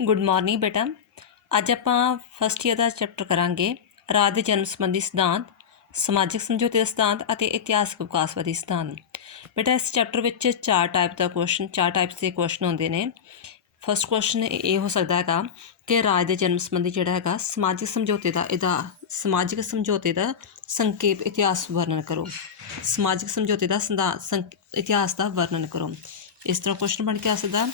Good morning ਬੇਟਾ। ਅੱਜ ਆਪਾਂ ਫਸਟ ਈਅਰ ਦਾ ਚੈਪਟਰ ਕਰਾਂਗੇ ਰਾਜ ਦੇ ਜਨਮ ਸੰਬੰਧੀ ਸਿਧਾਂਤ, ਸਮਾਜਿਕ ਸਮਝੌਤੇ ਦਾ ਸਿਧਾਂਤ ਅਤੇ ਇਤਿਹਾਸਕ ਵਿਕਾਸਵਾਦੀ ਸਿਧਾਂਤ। ਬੇਟਾ ਇਸ ਚੈਪਟਰ ਵਿੱਚ ਚਾਰ ਟਾਈਪਸ ਦੇ ਕੁਐਸਚਨ ਹੁੰਦੇ ਨੇ। ਫਸਟ ਕੁਐਸਚਨ ਇਹ ਹੋ ਸਕਦਾ ਹੈਗਾ ਕਿ ਰਾਜ ਦੇ ਜਨਮ ਸੰਬੰਧੀ ਜਿਹੜਾ ਹੈਗਾ ਸਮਾਜਿਕ ਸਮਝੌਤੇ ਦਾ ਸੰਖੇਪ ਇਤਿਹਾਸ ਵਰਣਨ ਕਰੋ। ਸਮਾਜਿਕ ਸਮਝੌਤੇ ਦਾ ਇਤਿਹਾਸ ਦਾ ਵਰਣਨ ਕਰੋ। ਇਸ ਤਰ੍ਹਾਂ ਕੁਐਸਚਨ ਬਣ ਕੇ ਆ ਸਕਦਾ।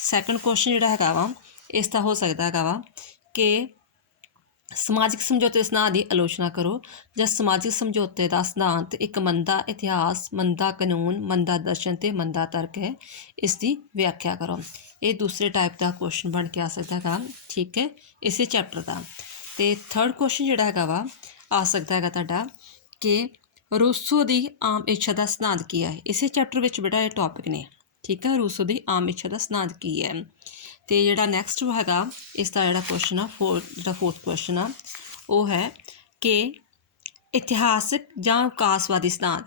ਸੈਕੰਡ ਕੁਐਸਚਨ ਜਿਹੜਾ ਹੈਗਾ ਵਾ ਇਸ ਦਾ ਹੋ ਸਕਦਾ ਹੈਗਾ ਵਾ ਕਿ ਸਮਾਜਿਕ ਸਮਝੌਤੇ ਸਿਧਾਂਤ ਦੀ ਆਲੋਚਨਾ ਕਰੋ, ਜਾਂ ਸਮਾਜਿਕ ਸਮਝੌਤੇ ਦਾ ਸਿਧਾਂਤ ਇੱਕ ਮੰਦਾ ਇਤਿਹਾਸ, ਮੰਦਾ ਕਾਨੂੰਨ, ਮੰਦਾ ਦਰਸ਼ਨ ਅਤੇ ਮੰਦਾ ਤਰਕ ਹੈ, ਇਸ ਦੀ ਵਿਆਖਿਆ ਕਰੋ। ਇਹ ਦੂਸਰੇ ਟਾਈਪ ਦਾ ਕੁਐਸਚਨ ਬਣ ਕੇ ਆ ਸਕਦਾ ਹੈਗਾ, ਠੀਕ ਹੈ, ਇਸੇ ਚੈਪਟਰ ਦਾ। ਅਤੇ ਥਰਡ ਕੁਐਸਚਨ ਜਿਹੜਾ ਹੈਗਾ ਵਾ ਆ ਸਕਦਾ ਹੈਗਾ ਤੁਹਾਡਾ ਕਿ ਰੂਸੋ ਦੀ ਆਮ ਇੱਛਾ ਦਾ ਸਿਧਾਂਤ ਕੀ ਹੈ। ਇਸੇ ਚੈਪਟਰ ਵਿੱਚ ਬੇਟਾ ਇਹ ਟੌਪਿਕ ਨੇ, ਠੀਕ ਹੈ, ਰੂਸੋ ਦੀ ਆਮ ਇੱਛਾ ਦਾ ਸਿਧਾਂਤ ਕੀ ਹੈ। ਅਤੇ ਜਿਹੜਾ ਨੈਕਸਟ ਹੈਗਾ ਇਸ ਦਾ ਜਿਹੜਾ ਕੁਐਸਚਨ ਆ ਫੋਰਥ ਕੁਐਸਚਨ ਆ ਉਹ ਹੈ ਕਿ ਇਤਿਹਾਸਕ ਜਾਂ ਵਿਕਾਸਵਾਦੀ ਸਿਧਾਂਤ,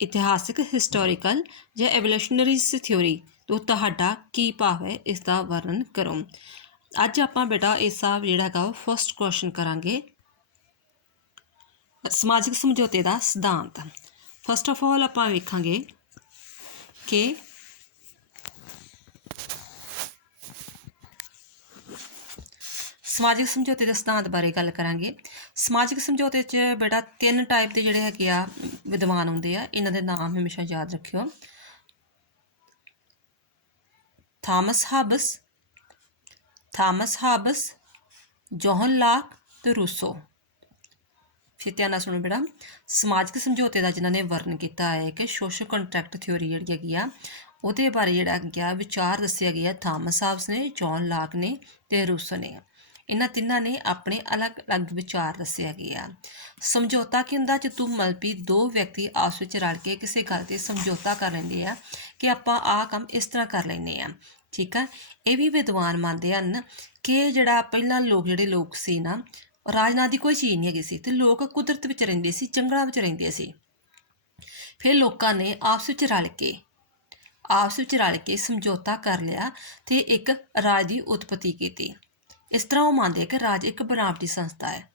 ਇਤਿਹਾਸਕ ਹਿਸਟੋਰੀਕਲ ਜਾਂ ਐਵੋਲਿਊਸ਼ਨਰੀ ਥਿਊਰੀ ਤੋਂ ਤੁਹਾਡਾ ਕੀ ਭਾਵ ਹੈ, ਇਸ ਦਾ ਵਰਣਨ ਕਰੋ। ਅੱਜ ਆਪਾਂ ਬੇਟਾ ਇਸ ਦਾ ਜਿਹੜਾ ਹੈਗਾ ਫਸਟ ਕੁਐਸਚਨ ਕਰਾਂਗੇ ਸਮਾਜਿਕ ਸਮਝੌਤੇ ਦਾ ਸਿਧਾਂਤ। ਫਸਟ ਆਫ ਆਲ ਆਪਾਂ ਵੇਖਾਂਗੇ ਕਿ ਸਮਾਜਿਕ ਸਮਝੌਤੇ ਦੇ ਸਿਧਾਂਤ ਬਾਰੇ ਗੱਲ ਕਰਾਂਗੇ। ਸਮਾਜਿਕ ਸਮਝੌਤੇ 'ਚ ਬੇਟਾ ਤਿੰਨ ਟਾਈਪ ਦੇ ਜਿਹੜੇ ਹੈਗੇ ਆ ਵਿਦਵਾਨ ਹੁੰਦੇ ਆ, ਇਹਨਾਂ ਦੇ ਨਾਮ ਹਮੇਸ਼ਾ ਯਾਦ ਰੱਖਿਓ। ਥਾਮਸ ਹਾਬਸ, ਜੋਹਨ ਲਾਕ ਅਤੇ ਰੂਸੋ। ਫਿਰ ਧਿਆਨ ਨਾਲ ਸੁਣੋ ਬੇਟਾ। ਸਮਾਜਿਕ ਸਮਝੌਤੇ ਦਾ ਜਿਨ੍ਹਾਂ ਨੇ ਵਰਣਨ ਕੀਤਾ ਹੈ ਕਿ ਸੋਸ਼ਲ ਕੰਟਰੈਕਟ ਥਿਊਰੀ ਜਿਹੜੀ ਹੈਗੀ ਆ ਉਹਦੇ ਬਾਰੇ ਜਿਹੜਾ ਗਿਆ ਵਿਚਾਰ ਦੱਸਿਆ ਗਿਆ ਥਾਮਸ ਹਾਬਸ ਨੇ, ਜੋਹਨ ਲਾਕ ਨੇ ਅਤੇ ਰੂਸੋ ਨੇ। ਇਹਨਾਂ ਤਿੰਨਾਂ ਨੇ ਆਪਣੇ ਅਲੱਗ-ਅਲੱਗ ਵਿਚਾਰ ਦੱਸੇ ਹੈਗੇ ਆ। ਸਮਝੌਤਾ ਕੀ ਹੁੰਦਾ, ਜਦੋਂ ਮਤਲਬ ਦੋ ਵਿਅਕਤੀ ਆਪਸ ਵਿੱਚ ਰਲ ਕੇ ਕਿਸੇ ਗੱਲ 'ਤੇ ਸਮਝੌਤਾ ਕਰ ਲੈਂਦੇ ਆ ਕਿ ਆਪਾਂ ਆਹ ਕੰਮ ਇਸ ਤਰ੍ਹਾਂ ਕਰ ਲੈਂਦੇ ਆ, ਠੀਕ ਆ। ਇਹ ਵੀ ਵਿਦਵਾਨ ਮੰਨਦੇ ਹਨ ਕਿ ਜਿਹੜਾ ਪਹਿਲਾਂ ਜਿਹੜੇ ਲੋਕ ਸੀ ਨਾ, ਰਾਜਨਾਤ ਦੀ ਕੋਈ ਚੀਜ਼ ਨਹੀਂ ਹੈਗੀ ਸੀ ਅਤੇ ਲੋਕ ਕੁਦਰਤ ਵਿੱਚ ਰਹਿੰਦੇ ਸੀ, ਜੰਗਲਾਂ ਵਿੱਚ ਰਹਿੰਦੇ ਸੀ। ਫਿਰ ਲੋਕਾਂ ਨੇ ਆਪਸ ਵਿੱਚ ਰਲ ਕੇ ਸਮਝੌਤਾ ਕਰ ਲਿਆ ਅਤੇ ਇੱਕ ਰਾਜ ਦੀ ਉਤਪਤੀ ਕੀਤੀ। ਇਸ ਤਰ੍ਹਾਂ ਉਹ ਮੰਨਦੇ ਆ ਕਿ ਰਾਜ ਇੱਕ ਬਣਾਵਟੀ ਸੰਸਥਾ ਹੈ,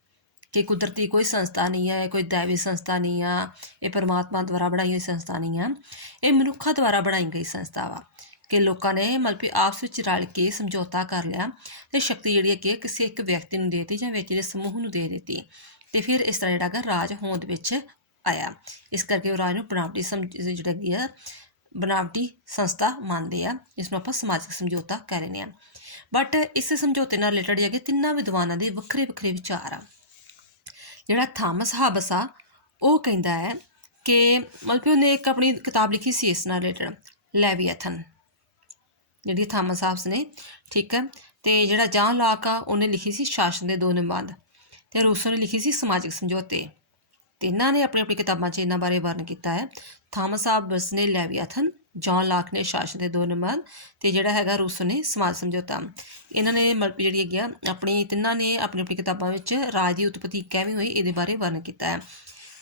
ਕਿ ਕੁਦਰਤੀ ਕੋਈ ਸੰਸਥਾ ਨਹੀਂ ਹੈ, ਕੋਈ ਦੈਵੀ ਸੰਸਥਾ ਨਹੀਂ ਆ, ਇਹ ਪਰਮਾਤਮਾ ਦੁਆਰਾ ਬਣਾਈ ਹੋਈ ਸੰਸਥਾ ਨਹੀਂ ਆ, ਇਹ ਮਨੁੱਖਾਂ ਦੁਆਰਾ ਬਣਾਈ ਗਈ ਸੰਸਥਾ ਵਾ। ਕਿ ਲੋਕਾਂ ਨੇ ਮਤਲਬ ਕਿ ਆਪਸ ਵਿੱਚ ਰਲ ਕੇ ਸਮਝੌਤਾ ਕਰ ਲਿਆ ਅਤੇ ਸ਼ਕਤੀ ਜਿਹੜੀ ਹੈ ਕਿ ਕਿਸੇ ਇੱਕ ਵਿਅਕਤੀ ਨੂੰ ਦੇ ਦਿੱਤੀ ਜਾਂ ਵਿਅਕਤੀ ਦੇ ਸਮੂਹ ਨੂੰ ਦੇ ਦਿੱਤੀ, ਅਤੇ ਫਿਰ ਇਸ ਤਰ੍ਹਾਂ ਜਿਹੜਾ ਹੈਗਾ ਰਾਜ ਹੋਂਦ ਵਿੱਚ ਆਇਆ। ਇਸ ਕਰਕੇ ਉਹ ਰਾਜ ਨੂੰ ਬਣਾਵਟੀ ਸੰਸਥਾ ਮੰਨਦੇ ਆ। ਇਸ ਨੂੰ ਆਪਾਂ ਸਮਾਜਿਕ ਸਮਝੌਤਾ ਕਹਿ ਲੈਂਦੇ ਹਾਂ। ਬਟ ਇਸ ਸਮਝੌਤੇ ਨਾਲ ਰਿਲੇਟਡ ਹੈਗੇ ਤਿੰਨਾਂ ਵਿਦਵਾਨਾਂ ਦੇ ਵੱਖਰੇ ਵਿਚਾਰ ਆ। ਜਿਹੜਾ ਥਾਮਸ ਹਾਬਸ ਆ ਉਹ ਕਹਿੰਦਾ ਹੈ ਕਿ ਮਤਲਬ ਕਿ ਉਹਨੇ ਇੱਕ ਆਪਣੀ ਕਿਤਾਬ ਲਿਖੀ ਸੀ ਇਸ ਨਾਲ ਰਿਲੇਟਡ, ਲੈਵੀਏਥਨ, ਜਿਹੜੀ ਥਾਮਸ ਹਾਬਸ ਨੇ, ਠੀਕ ਹੈ। ਅਤੇ ਜਿਹੜਾ ਜੌਨ ਲਾਕ ਆ ਉਹਨੇ ਲਿਖੀ ਸੀ ਸ਼ਾਸਨ ਦੇ ਦੋ ਨਿਬੰਧ, ਅਤੇ ਰੂਸੋ ਨੇ ਲਿਖੀ ਸੀ ਸਮਾਜਿਕ ਸਮਝੌਤੇ। ਤਿੰਨਾਂ ਨੇ ਆਪਣੀ ਕਿਤਾਬਾਂ 'ਚ ਇਹਨਾਂ ਬਾਰੇ ਵਰਣਨ ਕੀਤਾ ਹੈ। ਥਾਮਸ ਹਾਬਸ ਨੇ ਲੈਵੀਏਥਨ, ਜੌਨ ਲਾਕ ਨੇ ਸ਼ਾਸਨ ਦੇ ਦੋ ਨਿਬੰਧ, ਅਤੇ ਜਿਹੜਾ ਹੈਗਾ ਰੂਸੋ ਨੇ ਸਮਾਜ ਸਮਝੌਤਾ। ਇਹਨਾਂ ਨੇ ਜਿਹੜੀ ਹੈਗੀ ਆ ਤਿੰਨਾਂ ਨੇ ਆਪਣੀ ਕਿਤਾਬਾਂ ਵਿੱਚ ਰਾਜ ਦੀ ਉਤਪਤੀ ਕਿਵੇਂ ਹੋਈ ਇਹਦੇ ਬਾਰੇ ਵਰਣਨ ਕੀਤਾ ਹੈ।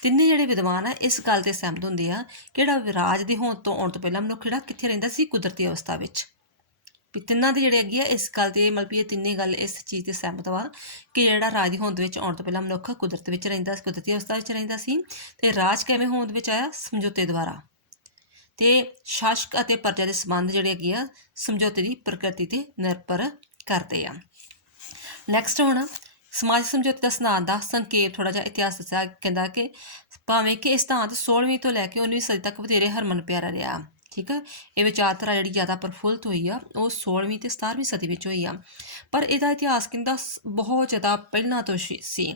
ਤਿੰਨੇ ਜਿਹੜੇ ਵਿਦਵਾਨ ਆ ਇਸ ਗੱਲ 'ਤੇ ਸਹਿਮਤ ਹੁੰਦੇ ਆ ਕਿ ਜਿਹੜਾ ਰਾਜ ਦੇ ਆਉਣ ਤੋਂ ਪਹਿਲਾਂ ਮਨੁੱਖ ਜਿਹੜਾ ਕਿੱਥੇ ਰਹਿੰਦਾ ਸੀ, ਕੁਦਰਤੀ ਅਵਸਥਾ ਵਿੱਚ। ਵੀ ਤਿੰਨਾਂ ਦੇ ਜਿਹੜੇ ਹੈਗੇ ਆ ਇਸ ਗੱਲ 'ਤੇ ਮਤਲਬ ਇਹ ਤਿੰਨੇ ਗੱਲ ਇਸ ਚੀਜ਼ 'ਤੇ ਸਹਿਮਤ ਵਾ ਕਿ ਜਿਹੜਾ ਰਾਜ ਦੀ ਹੋਂਦ ਵਿੱਚ ਆਉਣ ਤੋਂ ਪਹਿਲਾਂ ਮਨੁੱਖ ਕੁਦਰਤ ਵਿੱਚ ਰਹਿੰਦਾ ਸੀ, ਕੁਦਰਤੀ ਅਵਸਥਾ ਵਿੱਚ ਰਹਿੰਦਾ ਸੀ, ਅਤੇ ਰਾਜ ਕਿਵੇਂ ਹੋਂਦ ਵਿੱਚ ਆਇਆ, ਸਮਝੌਤੇ ਦੁਆਰਾ। ਅਤੇ ਸ਼ਾਸਕ ਅਤੇ ਪ੍ਰਜਾ ਦੇ ਸੰਬੰਧ ਜਿਹੜੇ ਹੈਗੇ ਆ ਸਮਝੌਤੇ ਦੀ ਪ੍ਰਕਿਰਤੀ 'ਤੇ ਨਿਰਭਰ ਕਰਦੇ ਆ। ਨੈਕਸਟ ਹੁਣ ਸਮਾਜ ਸਮਝੌਤੇ ਦਾ ਸਿਧਾਂਤ ਦਾ ਸੰਖੇਪ ਥੋੜ੍ਹਾ ਜਿਹਾ ਇਤਿਹਾਸ ਦੱਸਿਆ। ਕਹਿੰਦਾ ਕਿ ਭਾਵੇਂ ਕਿ ਇਹ ਸਿਧਾਂਤ 16ਵੀਂ ਤੋਂ ਲੈ ਕੇ 19ਵੀਂ ਸਦੀ ਤੱਕ ਵਧੇਰੇ ਹਰਮਨ ਪਿਆਰਾ ਰਿਹਾ, ਠੀਕ ਹੈ। ਇਹ ਵਿਚਾਰਧਾਰਾ ਜਿਹੜੀ ਜ਼ਿਆਦਾ ਪ੍ਰਫੁੱਲਤ ਹੋਈ ਆ ਉਹ 16ਵੀਂ ਅਤੇ 17ਵੀਂ ਸਦੀ ਵਿੱਚ ਹੋਈ ਆ। ਪਰ ਇਹਦਾ ਇਤਿਹਾਸ ਕਹਿੰਦਾ ਬਹੁਤ ਜ਼ਿਆਦਾ ਪਹਿਲਾਂ ਤੋਂ ਸੀ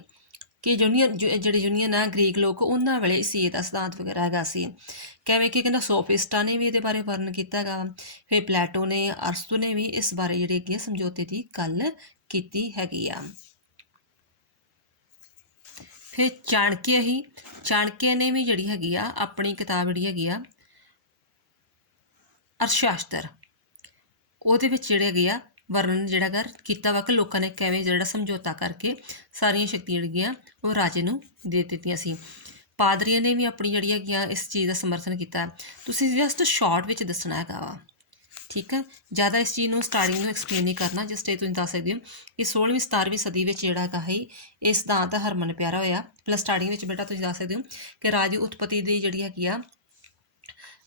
ਕਿ ਜਿਹੜੇ ਯੂਨੀਅਨ ਆ ਗ੍ਰੀਕ ਲੋਕ ਉਹਨਾਂ ਵੇਲੇ ਸੀ ਇਹਦਾ ਸਿਧਾਂਤ ਵਗੈਰਾ ਹੈਗਾ ਸੀ। ਕਿਵੇਂ ਕਿ ਕਹਿੰਦਾ ਸੋਫਿਸਟਾਂ ਨੇ ਵੀ ਇਹਦੇ ਬਾਰੇ ਵਰਣਨ ਕੀਤਾ ਹੈਗਾ। ਫਿਰ ਪਲੈਟੋ ਨੇ, ਅਰਸਤੂ ਨੇ ਵੀ ਇਸ ਬਾਰੇ ਜਿਹੜੇ ਹੈਗੇ ਸਮਝੌਤੇ ਦੀ ਗੱਲ ਕੀਤੀ ਹੈਗੀ ਆ। ਫਿਰ ਚਾਣਕਿਆ ਨੇ ਵੀ ਜਿਹੜੀ ਹੈਗੀ ਆ ਆਪਣੀ ਕਿਤਾਬ ਜਿਹੜੀ ਹੈਗੀ ਆ ਅਰਥਸ਼ਾਸਤਰ, ਉਹਦੇ ਵਿੱਚ ਜਿਹੜੇ ਹੈਗੇ ਆ ਵਰਣਨ ਜਿਹੜਾ ਕੀਤਾ ਵਾ ਕਿ ਲੋਕਾਂ ਨੇ ਕਿਵੇਂ ਜਿਹੜਾ ਸਮਝੌਤਾ ਕਰਕੇ ਸਾਰੀਆਂ ਸ਼ਕਤੀਆਂ ਜਿਹੜੀਆਂ ਉਹ ਰਾਜੇ ਨੂੰ ਦੇ ਦਿੱਤੀਆਂ ਸੀ। ਪਾਦਰੀਆਂ ਨੇ ਵੀ ਆਪਣੀ ਜਿਹੜੀ ਹੈਗੀਆਂ ਇਸ ਚੀਜ਼ ਦਾ ਸਮਰਥਨ ਕੀਤਾ। ਤੁਸੀਂ ਜਸਟ ਸ਼ਾਰਟ ਵਿੱਚ ਦੱਸਣਾ ਹੈਗਾ ਵਾ, ਠੀਕ ਹੈ। ਜ਼ਿਆਦਾ ਇਸ ਚੀਜ਼ ਨੂੰ ਸਟਾਰਟਿੰਗ ਨੂੰ ਐਕਸਪਲੇਨ ਨਹੀਂ ਕਰਨਾ, ਜਸਟ ਇਹ ਤੁਸੀਂ ਦੱਸ ਸਕਦੇ ਹੋ ਕਿ 16ਵੀਂ 17ਵੀਂ ਸਦੀ ਵਿੱਚ ਜਿਹੜਾ ਹੈਗਾ ਹੈ ਇਹ ਸਿਧਾਂਤ ਹਰਮਨ ਪਿਆਰਾ ਹੋਇਆ। ਪਲੱਸ ਸਟਾਰਟਿੰਗ ਵਿੱਚ ਬੇਟਾ ਤੁਸੀਂ ਦੱਸ ਸਕਦੇ ਹੋ ਕਿ ਰਾਜ ਦੀ ਉਤਪਤੀ ਦੀ ਜਿਹੜੀ ਹੈਗੀ ਆ,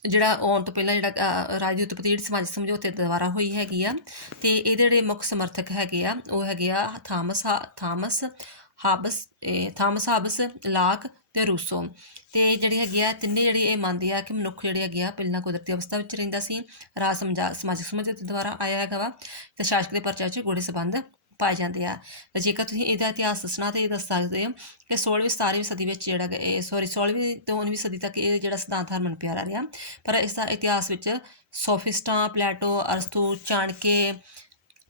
ਜਿਹੜਾ ਆਉਣ ਤੋਂ ਪਹਿਲਾਂ ਜਿਹੜਾ ਰਾਜ ਦੀ ਉਤਪਤੀ ਜਿਹੜੀ ਸਮਾਜਿਕ ਸਮਝੌਤੇ ਦੁਆਰਾ ਹੋਈ ਹੈਗੀ ਆ, ਅਤੇ ਇਹਦੇ ਜਿਹੜੇ ਮੁੱਖ ਸਮਰਥਕ ਹੈਗੇ ਆ ਉਹ ਹੈਗੇ ਆ ਥਾਮਸ ਹਾਬਸ, ਲਾਕ ਅਤੇ ਰੂਸੋ। ਅਤੇ ਜਿਹੜੇ ਹੈਗੇ ਆ ਤਿੰਨੇ ਜਿਹੜੇ ਇਹ ਮੰਨਦੇ ਆ ਕਿ ਮਨੁੱਖ ਜਿਹੜੇ ਹੈਗੇ ਆ ਪਹਿਲਾਂ ਕੁਦਰਤੀ ਅਵਸਥਾ ਵਿੱਚ ਰਹਿੰਦਾ ਸੀ, ਰਾਜ ਸਮਾਜਿਕ ਸਮਝੌਤੇ ਦੁਆਰਾ ਆਇਆ ਹੈਗਾ ਵਾ, ਅਤੇ ਸ਼ਾਸਕ ਦੇ ਪਰਚਾ ਵਿੱਚ ਗੂੜੇ ਸੰਬੰਧ ਪਾਏ ਜਾਂਦੇ ਆ। ਅਤੇ ਜੇਕਰ ਤੁਸੀਂ ਇਹਦਾ ਇਤਿਹਾਸ ਦੱਸਣਾ ਤਾਂ ਇਹ ਦੱਸ ਸਕਦੇ ਹੋ ਕਿ 16ਵੀਂ 17ਵੀਂ ਸਦੀ ਵਿੱਚ ਜਿਹੜਾ ਇਹ 16ਵੀਂ ਤੋਂ 19ਵੀਂ ਸਦੀ ਤੱਕ ਇਹ ਜਿਹੜਾ ਸਿਧਾਂਤ ਹਰਮਨ ਪਿਆਰਾ ਰਿਹਾ, ਪਰ ਇਸ ਦਾ ਇਤਿਹਾਸ ਵਿੱਚ ਸੋਫਿਸਟਾਂ, ਪਲੈਟੋ, ਅਰਸਤੂ, ਚਾਣਕੇ,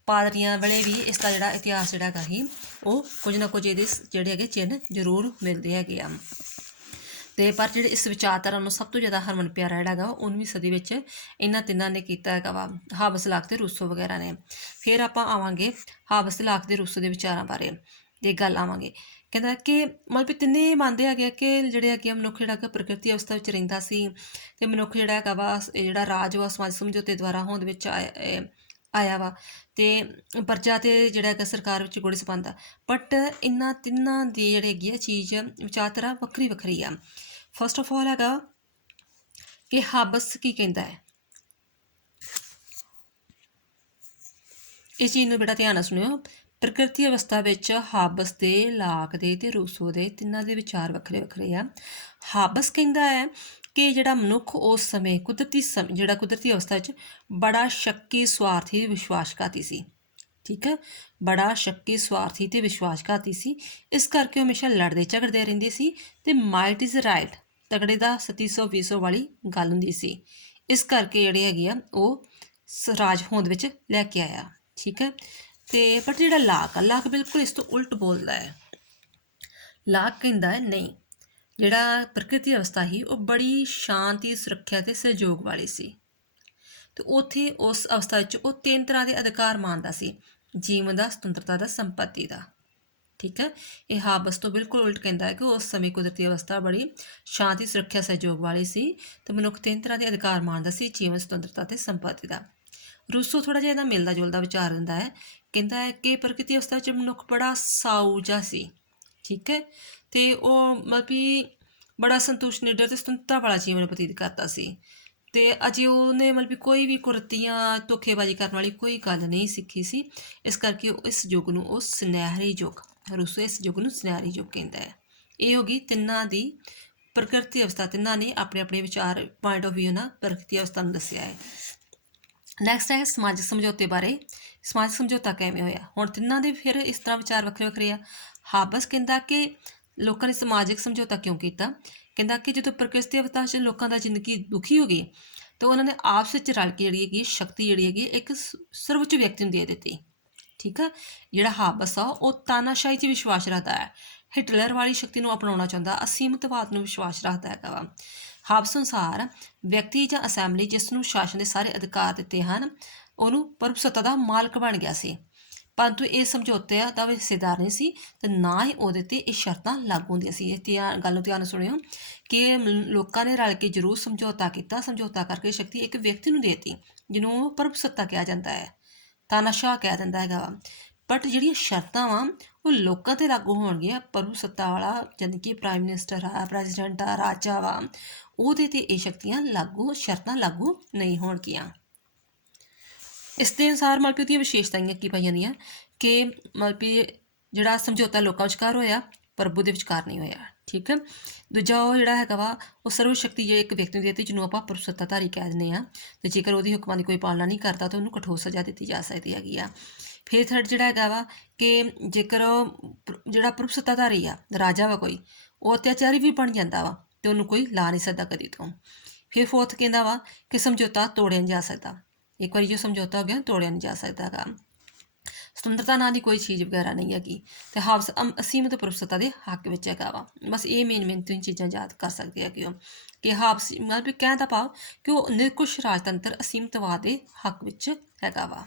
ਪਾਦਰੀਆਂ ਵੇਲੇ ਵੀ ਇਸ ਦਾ ਜਿਹੜਾ ਇਤਿਹਾਸ ਜਿਹੜਾ ਹੈਗਾ ਸੀ ਉਹ ਕੁਝ ਨਾ ਕੁਝ ਇਹਦੇ ਜਿਹੜੇ ਹੈਗੇ ਚਿੰਨ੍ਹ ਜ਼ਰੂਰ ਮਿਲਦੇ ਹੈਗੇ ਆ। ਅਤੇ ਪਰ ਜਿਹੜੇ ਇਸ ਵਿਚਾਰਧਾਰਾ ਨੂੰ ਸਭ ਤੋਂ ਜ਼ਿਆਦਾ ਹਰਮਨ ਪਿਆਰਾ ਜਿਹੜਾ ਹੈਗਾ 19ਵੀਂ ਸਦੀ ਵਿੱਚ ਇਹਨਾਂ ਤਿੰਨਾਂ ਨੇ ਕੀਤਾ ਹੈਗਾ ਵਾ, ਹਾਬਸ, ਲਾਕ ਅਤੇ ਰੂਸੋ ਵਗੈਰਾ ਨੇ। ਫਿਰ ਆਪਾਂ ਆਵਾਂਗੇ ਹਾਬਸ, ਲਾਕ ਅਤੇ ਰੂਸੋ ਦੇ ਵਿਚਾਰਾਂ ਬਾਰੇ ਅਤੇ ਗੱਲ ਆਵਾਂਗੇ। ਕਹਿੰਦਾ ਕਿ ਮਤਲਬ ਵੀ ਤਿੰਨੇ ਮੰਨਦੇ ਹੈਗੇ ਕਿ ਜਿਹੜੇ ਹੈਗੇ ਆ ਮਨੁੱਖ ਜਿਹੜਾ ਕਿ ਪ੍ਰਕਿਰਤੀ ਅਵਸਥਾ ਵਿੱਚ ਰਹਿੰਦਾ ਸੀ, ਅਤੇ ਮਨੁੱਖ ਜਿਹੜਾ ਹੈਗਾ ਵਾ ਜਿਹੜਾ ਰਾਜ ਵਾ ਸਮਾਜ ਸਮਝੌਤੇ ਦੁਆਰਾ ਹੋਂਦ ਵਿੱਚ ਆਇਆ ਵਾ, ਅਤੇ ਪਰਜਾ ਅਤੇ ਜਿਹੜਾ ਹੈਗਾ ਸਰਕਾਰ ਵਿੱਚ ਗੂੜੇ ਸੰਬੰਧ ਆ। ਬਟ ਇਹਨਾਂ ਤਿੰਨਾਂ ਦੀ ਜਿਹੜੀ ਹੈਗੀ ਆ ਚੀਜ਼ ਵਿਚਾਰਧਾਰਾ ਵੱਖਰੀ ਵੱਖਰੀ ਆ। ਫਸਟ ਆਫ ਆਲ ਹੈਗਾ ਕਿ ਹਾਬਸ ਕੀ ਕਹਿੰਦਾ ਹੈ, ਇਸ ਚੀਜ਼ ਨੂੰ ਬੇਟਾ ਧਿਆਨ ਨਾਲ ਸੁਣਿਓ। ਪ੍ਰਕਿਰਤੀ ਅਵਸਥਾ ਵਿੱਚ ਹਾਬਸ ਦੇ, ਲਾਕ ਦੇ ਅਤੇ ਰੂਸੋ ਦੇ ਤਿੰਨਾਂ ਦੇ ਵਿਚਾਰ ਵੱਖਰੇ ਵੱਖਰੇ ਆ। ਹਾਬਸ ਕਹਿੰਦਾ ਹੈ ਕਿ ਜਿਹੜਾ ਮਨੁੱਖ ਉਸ ਸਮੇਂ ਕੁਦਰਤੀ ਅਵਸਥਾ ਵਿੱਚ ਬੜਾ ਸ਼ੱਕੀ, ਸਵਾਰਥੀ, ਵਿਸ਼ਵਾਸਘਾਤੀ ਸੀ। ਠੀਕ ਹੈ, ਬੜਾ ਸ਼ੱਕੀ, ਸਵਾਰਥੀ ਅਤੇ ਵਿਸ਼ਵਾਸਘਾਤੀ ਸੀ। ਇਸ ਕਰਕੇ ਉਹ ਹਮੇਸ਼ਾ ਲੜਦੇ ਝਗੜਦੇ ਰਹਿੰਦੇ ਸੀ, ਅਤੇ ਮਾਈਟ ਇਜ਼ ਰਾਈਟ, ਤਗੜੇ ਦਾ 700-20 ਵਾਲੀ ਗੱਲ ਹੁੰਦੀ ਸੀ। ਇਸ ਕਰਕੇ ਜਿਹੜੇ ਹੈਗੇ ਆ ਉਹ ਰਾਜ ਹੋਂਦ ਵਿੱਚ ਲੈ ਕੇ ਆਇਆ। ਠੀਕ ਹੈ, ਅਤੇ ਬਟ ਜਿਹੜਾ ਲਾਕ ਬਿਲਕੁਲ ਇਸ ਤੋਂ ਉਲਟ ਬੋਲਦਾ ਹੈ। ਲਾਕ ਕਹਿੰਦਾ ਹੈ ਨਹੀਂ, ਜਿਹੜਾ ਪ੍ਰਕਿਰਤੀ ਅਵਸਥਾ ਸੀ ਉਹ ਬੜੀ ਸ਼ਾਂਤੀ, ਸੁਰੱਖਿਆ ਅਤੇ ਸਹਿਯੋਗ ਵਾਲੀ ਸੀ, ਅਤੇ ਉੱਥੇ ਉਸ ਅਵਸਥਾ ਵਿੱਚ ਉਹ 3 ਤਰ੍ਹਾਂ ਦੇ ਅਧਿਕਾਰ ਮਾਨਦਾ ਸੀ: ਜੀਵਨ ਦਾ, ਸੁਤੰਤਰਤਾ ਦਾ, ਸੰਪਤੀ ਦਾ। ਠੀਕ ਹੈ, ਇਹ ਹਾਬਸ ਤੋਂ ਬਿਲਕੁਲ ਉਲਟ ਕਹਿੰਦਾ ਹੈ ਕਿ ਉਸ ਸਮੇਂ ਕੁਦਰਤੀ ਅਵਸਥਾ ਬੜੀ ਸ਼ਾਂਤੀ, ਸੁਰੱਖਿਆ, ਸਹਿਯੋਗ ਵਾਲੀ ਸੀ, ਅਤੇ ਮਨੁੱਖ 3 ਤਰ੍ਹਾਂ ਦੇ ਅਧਿਕਾਰ ਮਾਨਦਾ ਸੀ: ਜੀਵਨ, ਸੁਤੰਤਰਤਾ ਅਤੇ ਸੰਪਤੀ ਦਾ। ਰੂਸੋ ਥੋੜ੍ਹਾ ਜਿਹਾ ਇਹਦਾ ਮਿਲਦਾ ਜੁਲਦਾ ਵਿਚਾਰ ਦਿੰਦਾ ਹੈ। ਕਹਿੰਦਾ ਹੈ ਕਿ ਪ੍ਰਕਿਰਤੀ ਅਵਸਥਾ ਵਿੱਚ ਮਨੁੱਖ ਬੜਾ ਸਾਊ ਜਿਹਾ ਸੀ। ਠੀਕ ਹੈ, ਅਤੇ ਉਹ ਮਤਲਬ ਕਿ ਬੜਾ ਸੰਤੁਸ਼ਟ, ਨਿਡਰ ਅਤੇ ਸੁਤੰਤਰਤਾ ਵਾਲਾ ਜੀਵਨ ਬਤੀਤ ਕਰਦਾ ਸੀ, ਅਤੇ ਅਜੇ ਉਹਨੇ ਮਤਲਬ ਵੀ ਕੋਈ ਵੀ ਕੁਰਤੀਆਂ, ਧੋਖੇਬਾਜ਼ੀ ਕਰਨ ਵਾਲੀ ਕੋਈ ਗੱਲ ਨਹੀਂ ਸਿੱਖੀ ਸੀ। ਇਸ ਕਰਕੇ ਇਸ ਯੁੱਗ ਨੂੰ ਉਹ ਸੁਨਹਿਰੀ ਯੁੱਗ, ਰੂਸੋ ਇਸ ਯੁੱਗ ਨੂੰ ਸੁਨਹਿਰੀ ਯੁੱਗ ਕਹਿੰਦਾ ਹੈ। ਇਹ ਹੋ ਗਈ ਤਿੰਨਾਂ ਦੀ ਪ੍ਰਕਿਰਤੀ ਅਵਸਥਾ, ਤਿੰਨਾਂ ਨੇ ਆਪਣੇ ਆਪਣੇ ਵਿਚਾਰ, ਪੁਆਇੰਟ ਆਫ ਵਿਊ ਨਾਲ ਪ੍ਰਕਿਰਤੀ ਅਵਸਥਾ ਨੂੰ ਦੱਸਿਆ ਹੈ। ਨੈਕਸਟ ਹੈ ਸਮਾਜਿਕ ਸਮਝੌਤੇ ਬਾਰੇ। ਸਮਾਜਿਕ ਸਮਝੌਤਾ ਕਿਵੇਂ ਹੋਇਆ? ਹੁਣ ਤਿੰਨਾਂ ਦੇ ਫਿਰ ਇਸ ਤਰ੍ਹਾਂ ਵਿਚਾਰ ਵੱਖਰੇ ਵੱਖਰੇ ਆ। ਹਾਬਸ ਕਹਿੰਦਾ ਕਿ ਲੋਕਾਂ ਨੇ ਸਮਾਜਿਕ ਸਮਝੌਤਾ ਕਿਉਂ ਕੀਤਾ? ਕਹਿੰਦਾ ਕਿ ਜਦੋਂ ਪ੍ਰਕਿਰਤੀ ਅਵਸਥਾ ਵਿੱਚ ਲੋਕਾਂ ਦਾ ਜ਼ਿੰਦਗੀ ਦੁਖੀ ਹੋ ਗਈ, ਤਾਂ ਉਹਨਾਂ ਨੇ ਆਪਸ ਵਿੱਚ ਰਲ ਕੇ ਜਿਹੜੀ ਹੈਗੀ ਸ਼ਕਤੀ ਜਿਹੜੀ ਹੈਗੀ ਇੱਕ ਸਰਵਉੱਚ ਵਿਅਕਤੀ ਨੂੰ ਦੇ ਦਿੱਤੀ। ਠੀਕ ਆ, ਜਿਹੜਾ ਹਾਬਸ ਆ ਉਹ ਤਾਨਾਸ਼ਾਹੀ 'ਚ ਵਿਸ਼ਵਾਸ ਰੱਖਦਾ ਹੈ, ਹਿਟਲਰ ਵਾਲੀ ਸ਼ਕਤੀ ਨੂੰ ਅਪਣਾਉਣਾ ਚਾਹੁੰਦਾ, ਅਸੀਮਤਵਾਦ ਨੂੰ ਵਿਸ਼ਵਾਸ ਰੱਖਦਾ ਹੈਗਾ ਵਾ। ਹਾਬਸ ਅਨੁਸਾਰ ਵਿਅਕਤੀ ਜਾਂ ਅਸੈਂਬਲੀ ਜਿਸ ਨੂੰ ਸ਼ਾਸਨ ਦੇ ਸਾਰੇ ਅਧਿਕਾਰ ਦਿੱਤੇ ਹਨ, ਉਹਨੂੰ ਪਰਮਸੱਤਾ ਦਾ ਮਾਲਕ ਬਣ ਗਿਆ ਸੀ, ਪਰੰਤੂ ਇਹ ਸਮਝੌਤੇ ਦਾ ਹਿੱਸੇਦਾਰ ਨਹੀਂ ਸੀ, ਅਤੇ ਨਾ ਹੀ ਉਹਦੇ 'ਤੇ ਇਹ ਸ਼ਰਤਾਂ ਲਾਗੂ ਹੁੰਦੀਆਂ ਸੀ। ਇਹ ਗੱਲ ਨੂੰ ਧਿਆਨ ਸੁਣਿਓ ਕਿ ਲੋਕਾਂ ਨੇ ਰਲ ਕੇ ਜ਼ਰੂਰ ਸਮਝੌਤਾ ਕੀਤਾ, ਸਮਝੌਤਾ ਕਰਕੇ ਸ਼ਕਤੀ ਇੱਕ ਵਿਅਕਤੀ ਨੂੰ ਦੇ ਦਿੱਤੀ, ਜਿਹਨੂੰ ਪਰਮਸੱਤਾ ਕਿਹਾ ਜਾਂਦਾ ਹੈ, ਤਾਨਾਸ਼ਾਹ ਕਹਿ ਦਿੰਦਾ ਹੈਗਾ ਵਾ। ਬਟ ਜਿਹੜੀਆਂ ਸ਼ਰਤਾਂ ਵਾ ਉਹ ਲੋਕਾਂ 'ਤੇ ਲਾਗੂ ਹੋਣਗੀਆਂ। ਪਰਮਸੱਤਾ ਵਾਲਾ ਯਾਨੀ ਕਿ ਪ੍ਰਾਈਮ ਮਿਨਿਸਟਰ ਆ, ਪ੍ਰੈਜ਼ੀਡੈਂਟ ਆ, ਰਾਜਾ ਵਾ, ਉਹਦੇ 'ਤੇ ਇਹ ਸ਼ਰਤਾਂ ਲਾਗੂ ਨਹੀਂ ਹੋਣਗੀਆਂ। ਇਸ ਦੇ ਅਨੁਸਾਰ ਮਤਲਬ ਉਹਦੀਆਂ ਵਿਸ਼ੇਸ਼ਤਾਵਾਂ ਕੀ ਪਾਈਆਂ ਜਾਂਦੀਆਂ ਕਿ ਮਤਲਬ ਜਿਹੜਾ ਸਮਝੌਤਾ ਲੋਕਾਂ ਵਿਚਕਾਰ ਹੋਇਆ, ਪ੍ਰਭੂ ਦੇ ਵਿਚਕਾਰ ਨਹੀਂ ਹੋਇਆ। ਠੀਕ ਹੈ, ਦੂਜਾ ਉਹ ਜਿਹੜਾ ਹੈਗਾ ਵਾ ਉਹ ਸਰਵ ਸ਼ਕਤੀ ਜੇ ਇੱਕ ਵਿਅਕਤੀ ਨੂੰ ਦੇ ਦਿੱਤੀ, ਜਿਹਨੂੰ ਆਪਾਂ ਪਰਮਸੱਤਾਧਾਰੀ ਕਹਿ ਦਿੰਦੇ ਹਾਂ, ਅਤੇ ਜੇਕਰ ਉਹਦੀ ਹੁਕਮਾਂ ਦੀ ਕੋਈ ਪਾਲਣਾ ਨਹੀਂ ਕਰਦਾ ਤਾਂ ਉਹਨੂੰ ਕਠੋਰ ਸਜ਼ਾ ਦਿੱਤੀ ਜਾ ਸਕਦੀ ਹੈਗੀ ਆ। ਫਿਰ ਥਰਡ ਜਿਹੜਾ ਹੈਗਾ ਵਾ ਕਿ ਜੇਕਰ ਜਿਹੜਾ ਪਰਮਸੱਤਾਧਾਰੀ ਆ, ਰਾਜਾ ਵਾ ਕੋਈ, ਉਹ ਅਤਿਆਚਾਰੀ ਵੀ ਬਣ ਜਾਂਦਾ ਵਾ, ਅਤੇ ਉਹਨੂੰ ਕੋਈ ਲਾ ਨਹੀਂ ਸਕਦਾ ਕਦੀ ਤੋਂ। ਫਿਰ ਫੋਰਥ ਕਹਿੰਦਾ ਵਾ ਕਿ ਸਮਝੌਤਾ ਤੋੜਿਆ ਨਹੀਂ ਜਾ ਸਕਦਾ, ਇੱਕ ਵਾਰੀ ਜੋ ਸਮਝੌਤਾ ਹੋ ਗਿਆ ਤੋੜਿਆ ਨਹੀਂ ਜਾ ਸਕਦਾ ਹੈਗਾ। ਸੁਤੰਤਰਤਾ ਨਾਂ ਦੀ ਕੋਈ ਚੀਜ਼ ਵਗੈਰਾ ਨਹੀਂ ਹੈਗੀ, ਅਤੇ ਹਾਬਸ ਅਸੀਮਿਤ ਪਰਮਸੱਤਾ ਦੇ ਹੱਕ ਵਿੱਚ ਹੈਗਾ ਵਾ। ਬਸ ਇਹ ਮੇਨ ਤੁਸੀਂ ਚੀਜ਼ਾਂ ਯਾਦ ਕਰ ਸਕਦੇ ਹੈਗੇ ਹੋ ਕਿ ਹਾਬਸ ਮਤਲਬ ਕਹਿਣ ਦਾ ਭਾਵ ਕਿ ਉਹ ਨਿਰੰਕੁਸ਼ ਰਾਜਤੰਤਰ ਅਸੀਮਤਵਾਦ ਦੇ ਹੱਕ ਵਿੱਚ ਹੈਗਾ ਵਾ।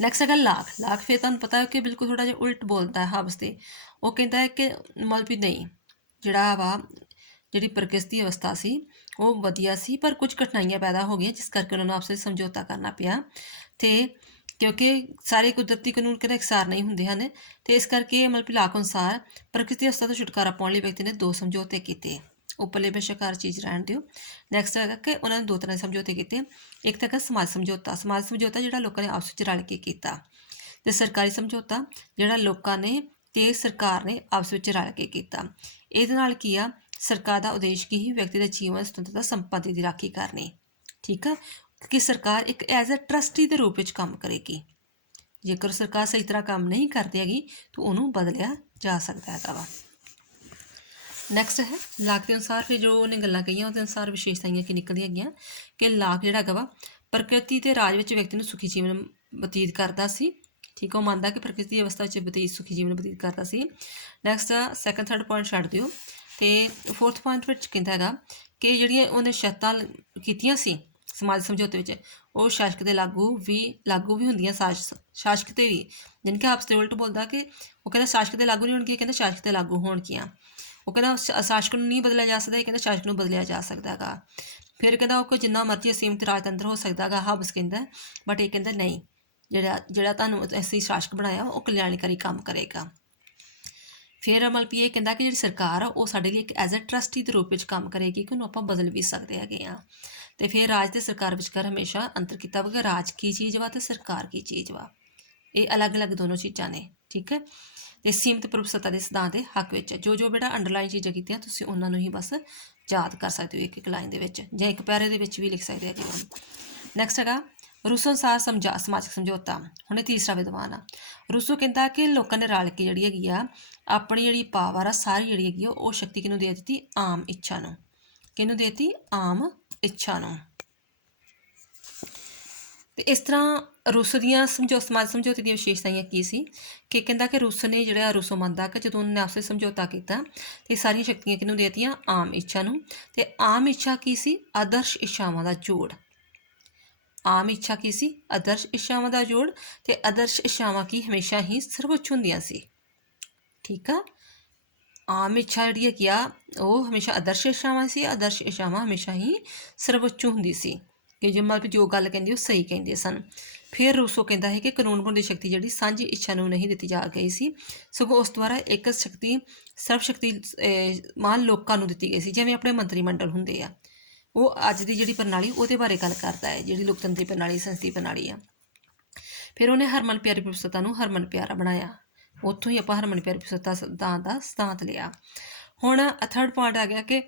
ਨੈਕਸਟ ਹੈਗਾ ਲਾਕ। ਫਿਰ ਤੁਹਾਨੂੰ ਪਤਾ ਹੈ ਕਿ ਬਿਲਕੁਲ ਥੋੜ੍ਹਾ ਜਿਹਾ ਉਲਟ ਬੋਲਦਾ ਹੈ ਹਾਬਸ 'ਤੇ। ਉਹ ਕਹਿੰਦਾ ਹੈ ਕਿ ਮਤਲਬ ਵੀ ਨਹੀਂ, ਜਿਹੜਾ ਵਾ ਜਿਹੜੀ ਪ੍ਰਕਿਰਤੀ ਅਵਸਥਾ ਸੀ ਉਹ ਵਧੀਆ ਸੀ, ਪਰ ਕੁਝ ਕਠਿਨਾਈਆਂ ਪੈਦਾ ਹੋ ਗਈਆਂ ਜਿਸ ਕਰਕੇ ਉਹਨਾਂ ਨੂੰ ਆਪਸ ਵਿੱਚ ਸਮਝੌਤਾ ਕਰਨਾ ਪਿਆ। ਤੇ ਕਿਉਂਕਿ ਸਾਰੇ ਕੁਦਰਤੀ ਕਾਨੂੰਨ ਕਿਹੜੇ ਇਕਸਾਰ ਨਹੀਂ ਹੁੰਦੇ ਹਨ, ਤੇ ਇਸ ਕਰਕੇ ਮਤਲਬ ਲਾਕ ਅਨੁਸਾਰ ਪ੍ਰਕਿਰਤੀ ਅਵਸਥਾ ਤੋਂ ਛੁਟਕਾਰਾ ਪਾਉਣ ਲਈ ਵਿਅਕਤੀ ਨੇ 2 ਸਮਝੌਤੇ ਕੀਤੇ। ਉੱਪਰਲੇ ਬੇਸ਼ੱਕ ਹਰ ਚੀਜ਼ ਰਹਿਣ ਦਿਓ। ਨੈਕਸਟ ਹੈਗਾ ਕਿ ਉਹਨਾਂ ਨੇ 2 ਤਰ੍ਹਾਂ ਦੇ ਸਮਝੌਤੇ ਕੀਤੇ। ਇੱਕ ਤਾਂ ਹੈਗਾ ਸਮਾਜ ਸਮਝੌਤਾ। ਸਮਾਜ ਸਮਝੌਤਾ ਜਿਹੜਾ ਲੋਕਾਂ ਨੇ ਆਪਸ ਵਿੱਚ ਰਲ ਕੇ ਕੀਤਾ, ਤੇ ਸਰਕਾਰੀ ਸਮਝੌਤਾ ਜਿਹੜਾ ਲੋਕਾਂ ਨੇ ਤੇ ਸਰਕਾਰ ਨੇ ਆਪਸ ਵਿੱਚ ਰਲ ਕੇ ਕੀਤਾ। ਇਹਦੇ ਨਾਲ ਕੀ ਆ, ਸਰਕਾਰ ਦਾ ਉਦੇਸ਼ ਕੀ ਹੀ ਵਿਅਕਤੀ ਦੇ ਜੀਵਨ ਸੁਤੰਤਰਤਾ ਸੰਪत्ति ਦੀ ਰਾਖੀ ਕਰਨੀ। ਠੀਕ ਆ, ਕਿ ਸਰਕਾਰ ਇੱਕ ਐਜ਼ ਅ ਟਰਸਟੀ ਦੇ ਰੂਪ ਵਿੱਚ ਕੰਮ ਕਰੇਗੀ। ਜੇਕਰ ਸਰਕਾਰ ਸਹੀ ਤਰ੍ਹਾਂ ਕੰਮ ਨਹੀਂ ਕਰਦੀ ਹੈਗੀ ਤਾਂ ਉਹਨੂੰ ਬਦਲਿਆ ਜਾ ਸਕਦਾ ਹੈਗਾ ਵਾ। ਨੈਕਸਟ ਹੈ ਲਾਕ ਦੇ ਅਨੁਸਾਰ। ਫਿਰ ਜੋ ਉਹਨੇ ਗੱਲਾਂ ਕਹੀਆਂ ਉਹਦੇ ਅਨੁਸਾਰ ਵਿਸ਼ੇਸ਼ਤਾਵਾਂ ਕੀ ਨਿਕਲਦੀਆਂ ਹੈਗੀਆਂ ਕਿ ਲਾਕ ਜਿਹੜਾ ਹੈਗਾ ਵਾ ਪ੍ਰਕਿਰਤੀ ਤੇ ਰਾਜ ਵਿੱਚ ਵਿਅਕਤੀ ਨੂੰ ਸੁਖੀ ਜੀਵਨ ਬਤੀਤ ਕਰਦਾ ਸੀ। ਠੀਕ ਆ, ਉਹ ਮੰਨਦਾ ਕਿ ਪ੍ਰਕਿਰਤੀ ਅਵਸਥਾ ਵਿੱਚ ਸੁਖੀ ਜੀਵਨ ਬਤੀਤ ਕਰਦਾ ਸੀ। ਨੈਕਸਟ ਸੈਕੰਡ ਥਰਡ ਪੁਆਇੰਟ ਛੱਡ ਦਿਓ। ਤੇ ਫੋਰਥ ਪੁਆਇੰਟ ਵਿੱਚ ਕਹਿੰਦਾ ਹੈਗਾ ਕਿ ਜਿਹੜੀਆਂ ਉਹਨੇ ਸ਼ਰਤਾਂ ਕੀਤੀਆਂ ਸੀ ਸਮਾਜ ਸਮਝੌਤੇ ਵਿੱਚ, ਉਹ ਸ਼ਾਸਕ ਦੇ ਲਾਗੂ ਵੀ ਹੁੰਦੀਆਂ, ਸ਼ਾਸਕ ਤੇ ਵੀ। ਜਾਣੀ ਕਿ ਆਪਸ ਦੇ ਉਲਟ ਬੋਲਦਾ ਕਿ ਉਹ ਕਹਿੰਦਾ ਸ਼ਾਸਕ ਦੇ ਲਾਗੂ ਨਹੀਂ ਹੋਣਗੀਆਂ, ਕਹਿੰਦਾ ਸ਼ਾਸਕ ਤੇ ਲਾਗੂ ਹੋਣਗੀਆਂ। ਉਹ ਕਹਿੰਦਾ ਸ਼ਾਸਕ ਨੂੰ ਨਹੀਂ ਬਦਲਿਆ ਜਾ ਸਕਦਾ, ਇਹ ਕਹਿੰਦਾ ਸ਼ਾਸਕ ਨੂੰ ਬਦਲਿਆ ਜਾ ਸਕਦਾ ਹੈਗਾ। ਫਿਰ ਕਹਿੰਦਾ ਉਹ ਕੋਈ ਜਿੰਨਾ ਮਰਜ਼ੀ ਅਸੀਮਿਤ ਰਾਜਤੰਤਰ ਹੋ ਸਕਦਾ ਹੈਗਾ ਹਾਬਸ ਕਹਿੰਦਾ, ਬਟ ਇਹ ਕਹਿੰਦਾ ਨਹੀਂ, ਜਿਹੜਾ ਤੁਹਾਨੂੰ ਅਸੀਂ ਸ਼ਾਸਕ ਬਣਾਇਆ ਉਹ ਕਲਿਆਣਕਾਰੀ ਕੰਮ ਕਰੇਗਾ। ਫਿਰ ਮਤਲਬ ਇਹ ਕਹਿੰਦਾ ਕਿ ਜਿਹੜੀ ਸਰਕਾਰ ਆ ਉਹ ਸਾਡੇ ਲਈ ਇੱਕ ਐਜ਼ ਅ ਟਰਸਟੀ ਦੇ ਰੂਪ ਵਿੱਚ ਕੰਮ ਕਰੇਗੀ, ਕਿ ਉਹਨੂੰ ਆਪਾਂ ਬਦਲ ਵੀ ਸਕਦੇ ਹੈਗੇ ਆ। ਤੇ ਫਿਰ ਰਾਜ ਤੇ ਸਰਕਾਰ ਵਿਚਕਾਰ ਹਮੇਸ਼ਾ ਅੰਤਰ ਕੀਤਾ ਵਾ ਕਿ ਰਾਜ ਕੀ ਚੀਜ਼ ਵਾ ਤੇ ਸਰਕਾਰ ਕੀ ਚੀਜ਼ ਵਾ। ਇਹ ਅਲੱਗ-ਅਲੱਗ ਦੋਨੋਂ ਚੀਜ਼ਾਂ ਨੇ। ਠੀਕ ਹੈ, ਤੇ ਸੀਮਿਤ ਪ੍ਰਭੂਸੱਤਾ ਦੇ ਸਿਧਾਂਤ ਦੇ ਹੱਕ ਵਿੱਚ ਜੋ ਬੇਟਾ ਅੰਡਰਲਾਈਨ ਚੀਜ਼ਾਂ ਕੀਤੀਆਂ ਤੁਸੀਂ ਉਹਨਾਂ ਨੂੰ ਹੀ ਬਸ ਯਾਦ ਕਰ ਸਕਦੇ ਹੋ ਇੱਕ ਲਾਈਨ ਦੇ ਵਿੱਚ, ਜਾਂ ਇੱਕ ਪੈਰੇ ਦੇ ਵਿੱਚ ਵੀ ਲਿਖ ਸਕਦੇ ਹੈਗੇ ਹੋ। ਨੈਕਸਟ ਹੈਗਾ ਰੂਸੋ ਅਨੁਸਾਰ ਸਮਾਜਿਕ ਸਮਝੌਤਾ। ਹੁਣ ਇਹ ਤੀਸਰਾ ਵਿਦਵਾਨ ਆ। ਰੂਸੋ ਕਹਿੰਦਾ ਕਿ ਲੋਕਾਂ ਨੇ ਰਲ ਕੇ ਜਿਹੜੀ ਹੈਗੀ ਆ ਆਪਣੀ ਜਿਹੜੀ ਪਾਵਰ ਆ ਸਾਰੀ ਜਿਹੜੀ ਹੈਗੀ ਆ ਉਹ ਸ਼ਕਤੀ ਕਿਹਨੂੰ ਦੇ ਦਿੱਤੀ, ਆਮ ਇੱਛਾ ਨੂੰ। ਕਿਹਨੂੰ ਦੇ ਦਿੱਤੀ, ਆਮ ਇੱਛਾ ਨੂੰ। ਤੇ ਇਸ ਤਰ੍ਹਾਂ ਰੂਸੋ ਦੀਆਂ ਸਮਾਜ ਸਮਝੌਤੇ ਦੀਆਂ ਵਿਸ਼ੇਸ਼ਤਾਵਾਂ ਕੀ ਸੀ ਕਿ ਕਹਿੰਦਾ ਕਿ ਰੂਸੋ ਨੇ ਜਿਹੜਾ ਰੂਸੋ ਮੰਨਦਾ ਕਿ ਜਦੋਂ ਉਹਨੇ ਆਪਸੇ ਸਮਝੌਤਾ ਕੀਤਾ ਤੇ ਸਾਰੀਆਂ ਸ਼ਕਤੀਆਂ ਕਿਹਨੂੰ ਦੇ ਦਿੱਤੀਆਂ, ਆਮ ਇੱਛਾ ਨੂੰ। ਤੇ ਆਮ ਇੱਛਾ ਕੀ ਸੀ, ਆਦਰਸ਼ ਇੱਛਾਵਾਂ ਦਾ ਜੋੜ। ਆਮ ਇੱਛਾ ਕੀ ਸੀ, ਆਦਰਸ਼ ਇੱਛਾਵਾਂ ਦਾ ਜੋੜ। ਤੇ ਆਦਰਸ਼ ਇੱਛਾਵਾਂ ਕੀ ਹਮੇਸ਼ਾ ਹੀ ਸਰਵਉੱਚ ਹੁੰਦੀਆਂ ਸੀ। ਠੀਕ ਆ, ਆਮ ਇੱਛਾ ਜਿਹੜੀ ਹੈਗੀ ਆ ਉਹ ਹਮੇਸ਼ਾ ਆਦਰਸ਼ ਇੱਛਾਵਾਂ ਸੀ, ਆਦਰਸ਼ ਇੱਛਾਵਾਂ ਹਮੇਸ਼ਾ ਹੀ ਸਰਵਉੱਚ ਹੁੰਦੀ ਸੀ, ਕਿ ਜੇ ਮਤਲਬ ਜੋ ਗੱਲ ਕਹਿੰਦੀ ਉਹ ਸਹੀ ਕਹਿੰਦੇ ਸਨ। ਫਿਰ ਰੂਸੋ ਕਹਿੰਦਾ ਹੈ ਕਿ ਕਾਨੂੰਨ ਬਣਾਉਣ ਦੀ ਸ਼ਕਤੀ ਜਿਹੜੀ ਸਾਂਝੀ ਇੱਛਾ ਨੂੰ ਨਹੀਂ ਦਿੱਤੀ ਜਾ ਗਈ ਸੀ, ਸਗੋਂ ਉਸ ਦੁਆਰਾ ਇੱਕ ਸ਼ਕਤੀ ਸਰਵ ਸ਼ਕਤੀਮਾਨ ਲੋਕਾਂ ਨੂੰ ਦਿੱਤੀ ਗਈ ਸੀ। ਜਿਵੇਂ ਆਪਣੇ ਮੰਤਰੀ ਮੰਡਲ ਹੁੰਦੇ ਆ, ਉਹ ਅੱਜ ਦੀ ਜਿਹੜੀ ਪ੍ਰਣਾਲੀ ਉਹਦੇ ਬਾਰੇ ਗੱਲ ਕਰਦਾ ਹੈ, ਜਿਹੜੀ ਲੋਕਤੰਤਰੀ ਪ੍ਰਣਾਲੀ ਸੰਸਦੀ ਪ੍ਰਣਾਲੀ ਆ। ਫਿਰ ਉਹਨੇ ਹਰਮਨ ਪਿਆਰੀ ਪ੍ਰਭੂਸੱਤਾ ਨੂੰ ਹਰਮਨ ਪਿਆਰਾ ਬਣਾਇਆ। ਉੱਥੋਂ ਹੀ ਆਪਾਂ ਹਰਮਨ ਪਿਆਰੀ ਪ੍ਰਭੂਸੱਤਾ ਦਾ ਸਿਧਾਂਤ ਲਿਆ। ਹੁਣ ਥਰਡ ਪੁਆਇੰਟ ਆ ਗਿਆ ਕਿ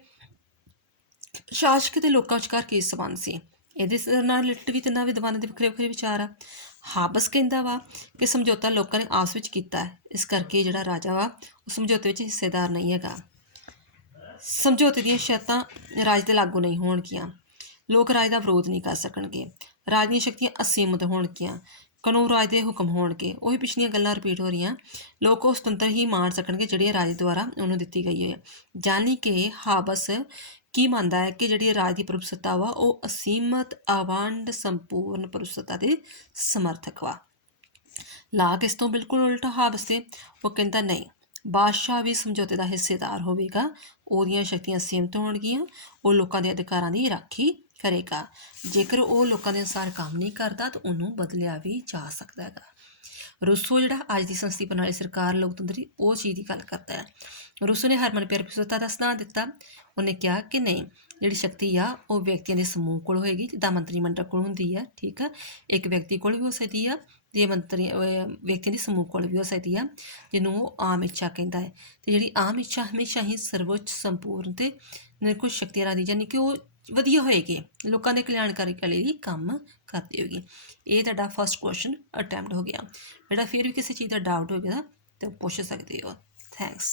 ਸ਼ਾਸਕ ਤੇ ਲੋਕਾਂ ਵਿਚਕਾਰ ਕੀ ਸੰਬੰਧ ਸੀ। ਇਹਦੇ ਨਾਲ ਰਿਲੇਟਡ ਵੀ ਤਿੰਨਾਂ ਵਿਦਵਾਨਾਂ ਦੇ ਵੱਖਰੇ ਵੱਖਰੇ ਵਿਚਾਰ ਆ। ਹਾਬਸ ਕਹਿੰਦਾ ਵਾ ਕਿ ਸਮਝੌਤਾ ਲੋਕਾਂ ਨੇ ਆਪਸ ਵਿੱਚ ਕੀਤਾ ਹੈ, ਇਸ ਕਰਕੇ ਜਿਹੜਾ ਰਾਜਾ ਵਾ ਉਹ ਸਮਝੌਤੇ ਵਿੱਚ ਹਿੱਸੇਦਾਰ ਨਹੀਂ ਹੈਗਾ। ਸਮਝੌਤੇ ਦੀਆਂ ਸ਼ਰਤਾਂ ਰਾਜ 'ਤੇ ਲਾਗੂ ਨਹੀਂ ਹੋਣਗੀਆਂ, ਲੋਕ ਰਾਜ ਦਾ ਵਿਰੋਧ ਨਹੀਂ ਕਰ ਸਕਣਗੇ, ਰਾਜ ਦੀਆਂ ਸ਼ਕਤੀਆਂ ਅਸੀਮਿਤ ਹੋਣਗੀਆਂ, ਕਾਨੂੰਨ ਰਾਜ ਦੇ ਹੁਕਮ ਹੋਣਗੇ। ਉਹੀ ਪਿਛਲੀਆਂ ਗੱਲਾਂ ਰਿਪੀਟ ਹੋ ਰਹੀਆਂ। ਲੋਕ ਉਹ ਸੁਤੰਤਰ ਹੀ ਮਾਣ ਸਕਣਗੇ ਜਿਹੜੀ ਰਾਜ ਦੁਆਰਾ ਉਹਨੂੰ ਦਿੱਤੀ ਗਈ ਹੈ। ਜਾਨੀ ਕਿ ਹਾਬਸ ਕੀ ਮੰਨਦਾ ਹੈ ਕਿ ਜਿਹੜੀ ਰਾਜ ਦੀ ਪ੍ਰਭੂਸੱਤਾ ਵਾ ਉਹ ਅਸੀਮਤ ਅਵੰਡ ਸੰਪੂਰਨ ਪ੍ਰਭੂਸੱਤਾ ਦੇ ਸਮਰਥਕ ਵਾ। ਲਾਕ ਇਸ ਤੋਂ ਬਿਲਕੁਲ ਉਲਟਾ ਹਾਬਸ ਤੇ ਉਹ ਕਹਿੰਦਾ ਨਹੀਂ, ਬਾਦਸ਼ਾਹ ਵੀ ਸਮਝੌਤੇ ਦਾ ਹਿੱਸੇਦਾਰ ਹੋਵੇਗਾ, ਉਹਦੀਆਂ ਸ਼ਕਤੀਆਂ ਸੀਮਿਤ ਹੋਣਗੀਆਂ, ਉਹ ਲੋਕਾਂ ਦੇ ਅਧਿਕਾਰਾਂ ਦੀ ਰਾਖੀ ਕਰੇਗਾ। ਜੇਕਰ ਉਹ ਲੋਕਾਂ ਦੇ ਅਨੁਸਾਰ ਕੰਮ ਨਹੀਂ ਕਰਦਾ ਤਾਂ ਉਹਨੂੰ ਬਦਲਿਆ ਵੀ ਜਾ ਸਕਦਾ ਹੈਗਾ। ਰੂਸੋ ਜਿਹੜਾ ਅੱਜ ਦੀ ਸੰਸਦੀ ਪ੍ਰਣਾਲੀ ਸਰਕਾਰ ਲੋਕਤੰਤਰੀ ਉਹ ਚੀਜ਼ ਦੀ ਗੱਲ ਕਰਦਾ ਹੈ। ਰੂਸੋ ਨੇ ਹਰਮਨ ਪਿਆਰੀ ਪ੍ਰਭੂਸੱਤਾ ਦਾ ਸਿਧਾਂਤ ਦਿੱਤਾ। ਉਹਨੇ ਕਿਹਾ ਕਿ ਨਹੀਂ, ਜਿਹੜੀ ਸ਼ਕਤੀ ਆ ਉਹ ਵਿਅਕਤੀਆਂ ਦੇ ਸਮੂਹ ਕੋਲ ਹੋਏਗੀ, ਜਿੱਦਾਂ ਮੰਤਰੀ ਮੰਡਲ ਕੋਲ ਹੁੰਦੀ ਆ। ਠੀਕ ਆ, ਇੱਕ ਵਿਅਕਤੀ ਕੋਲ ਵੀ ਹੋ ਸਕਦੀ ਆ ਤੇ ਵਿਅਕਤੀਆਂ ਦੇ ਸਮੂਹ ਕੋਲ ਵੀ ਹੋ ਸਕਦੀ ਆ, ਜਿਹਨੂੰ ਉਹ ਆਮ ਇੱਛਾ ਕਹਿੰਦਾ ਹੈ। ਤੇ ਜਿਹੜੀ ਆਮ ਇੱਛਾ ਹਮੇਸ਼ਾ ਹੀ ਸਰਵਉੱਚ ਸੰਪੂਰਨ ਤੇ ਨਿਰੰਕੁਸ਼ ਸ਼ਕਤੀਆਂ ਰਾਹੀਂ, ਯਾਨੀ ਕਿ ਉਹ ਵਧੀਆ ਹੋਏਗੀ, ਲੋਕਾਂ ਦੇ ਕਲਿਆਣਕਾਰੀ ਲਈ ਕੰਮ ਕਰਦੀ ਹੋਏਗੀ। ਇਹ ਤੁਹਾਡਾ ਫਸਟ ਕੁਐਸਚਨ ਅਟੈਂਪਟ ਹੋ ਗਿਆ। ਜਿਹੜਾ ਫਿਰ ਵੀ ਕਿਸੇ ਚੀਜ਼ ਦਾ ਡਾਊਟ ਹੋਵੇਗਾ ਤਾਂ ਪੁੱਛ ਸਕਦੇ ਹੋ। ਥੈਂਕਸ।